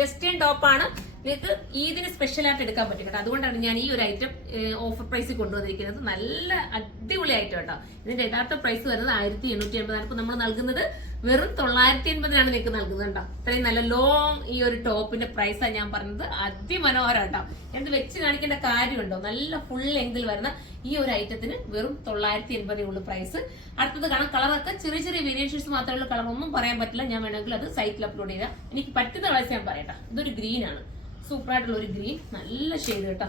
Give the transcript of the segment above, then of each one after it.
Western ടോപ്പാണ്. നിങ്ങൾക്ക് ഈദിന് സ്പെഷ്യലായിട്ട് എടുക്കാൻ പറ്റും കേട്ടോ. അതുകൊണ്ടാണ് ഞാൻ ഈ ഒരു ഐറ്റം ഓഫർ പ്രൈസിൽ കൊണ്ടുവന്നിരിക്കുന്നത്. നല്ല അടിപൊളി ഐറ്റം കേട്ടോ. ഇതിന്റെ യഥാർത്ഥ പ്രൈസ് വരുന്നത് 1880. നമ്മൾ നൽകുന്നത് വെറും 980 നിങ്ങൾക്ക് നൽകുന്നത് കേട്ടോ. ഇത്രയും നല്ല ലോങ് ഈ ഒരു ടോപ്പിന്റെ പ്രൈസാണ് ഞാൻ പറഞ്ഞത്. അതിമനോഹരം കേട്ടോ. എന്ത് വെച്ച് കാണിക്കേണ്ട കാര്യമുണ്ടോ? നല്ല ഫുൾ ലെങ്തിൽ വരുന്ന ഈ ഒരു ഐറ്റത്തിന് വെറും 980 ഉള്ളു പ്രൈസ്. അടുത്തത് കാണാം. കളറൊക്കെ ചെറിയ ചെറിയ വേരിയേഷൻസ് മാത്രമേ ഉള്ളൂ. കളർ ഒന്നും പറയാൻ പറ്റില്ല. ഞാൻ വേണമെങ്കിൽ അത് സൈറ്റിൽ അപ്ലോഡ് ചെയ്താൽ എനിക്ക് പറ്റുന്ന കളേഴ്സ് ഞാൻ പറയട്ടോ. ഇതൊരു ഗ്രീൻ ആണ്, സൂപ്പർ ആയിട്ടുള്ള ഒരു ഗ്രീൻ, നല്ല ഷെയ്ഡ് കേട്ടോ,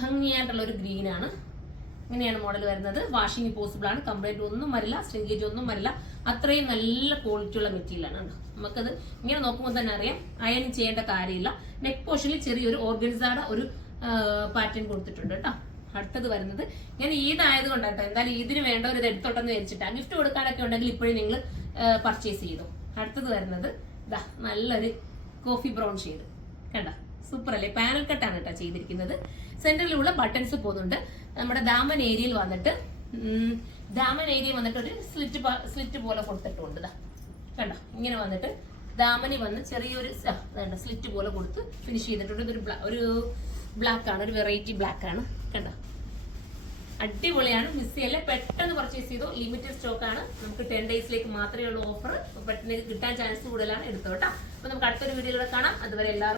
ഭംഗിയായിട്ടുള്ള ഒരു ഗ്രീൻ ആണ്. ഇങ്ങനെയാണ് മോഡൽ വരുന്നത്. വാഷിംഗ് പോസിബിൾ ആണ്, കംപ്ലൈന്റ് ഒന്നും വരില്ല, സ്ട്രിങ്കേജ് ഒന്നും വരില്ല. അത്രയും നല്ല ക്വാളിറ്റി ഉള്ള മെറ്റീരിയൽ ആണ്. നമുക്കത് ഇങ്ങനെ നോക്കുമ്പോൾ തന്നെ അറിയാം, അയണിങ് ചെയ്യേണ്ട കാര്യമില്ല. നെക്ക് പോർഷനിൽ ചെറിയൊരു ഓർഗൻസാടെ ഒരു പാറ്റേൺ കൊടുത്തിട്ടുണ്ട് കേട്ടോ. അടുത്തത് വരുന്നത് ഞാൻ ഈദായത് കൊണ്ടാട്ടോ, എന്തായാലും ഈദിന് വേണ്ടവർ ഇത് എടുത്തോട്ടെന്ന് വിചാരിച്ചിട്ടാണ്. ഗിഫ്റ്റ് കൊടുക്കാനൊക്കെ ഉണ്ടെങ്കിൽ ഇപ്പോഴും നിങ്ങൾ പർച്ചേസ് ചെയ്തു. അടുത്തത് വരുന്നത് ഇതാ നല്ലൊരു കോഫി ബ്രൗൺ ഷെയ്ഡ് കണ്ട, സൂപ്പർ അല്ലേ? പാനൽ കട്ടാണ് കേട്ടോ ചെയ്തിരിക്കുന്നത്. സെന്ററിലുള്ള ബട്ടൺസ് പോകുന്നുണ്ട്. നമ്മുടെ ദാമൻ ഏരിയയിൽ വന്നിട്ട് ഒരു സ്ലിറ്റ് പോലെ കൊടുത്തിട്ടുണ്ട്. കണ്ട, ഇങ്ങനെ വന്നിട്ട് ദാമനി വന്ന് ചെറിയൊരു സ്ലിറ്റ് പോലെ കൊടുത്ത് ഫിനിഷ് ചെയ്തിട്ടുണ്ട്. ഇതൊരു ഒരു ബ്ലാക്ക് ആണ്, ഒരു വെറൈറ്റി ബ്ലാക്ക് ആണ്. കണ്ട, അടിപൊളിയാണ്. മിസ് ചെയ്യല്ലേ, പെട്ടെന്ന് പർച്ചേസ് ചെയ്തോ. ലിമിറ്റഡ് സ്റ്റോക്ക് ആണ്. നമുക്ക് 10 ഡേയ്സിലേക്ക് മാത്രമേ ഉള്ളൂ ഓഫർ. പെട്ടെന്ന് കിട്ടാൻ ചാൻസ് കൂടുതലാണ്. എടുത്തോട്ടോ. അപ്പൊ നമുക്ക് അടുത്തൊരു വീഡിയോയിലൂടെ കാണാം. അതുവരെ എല്ലാവർക്കും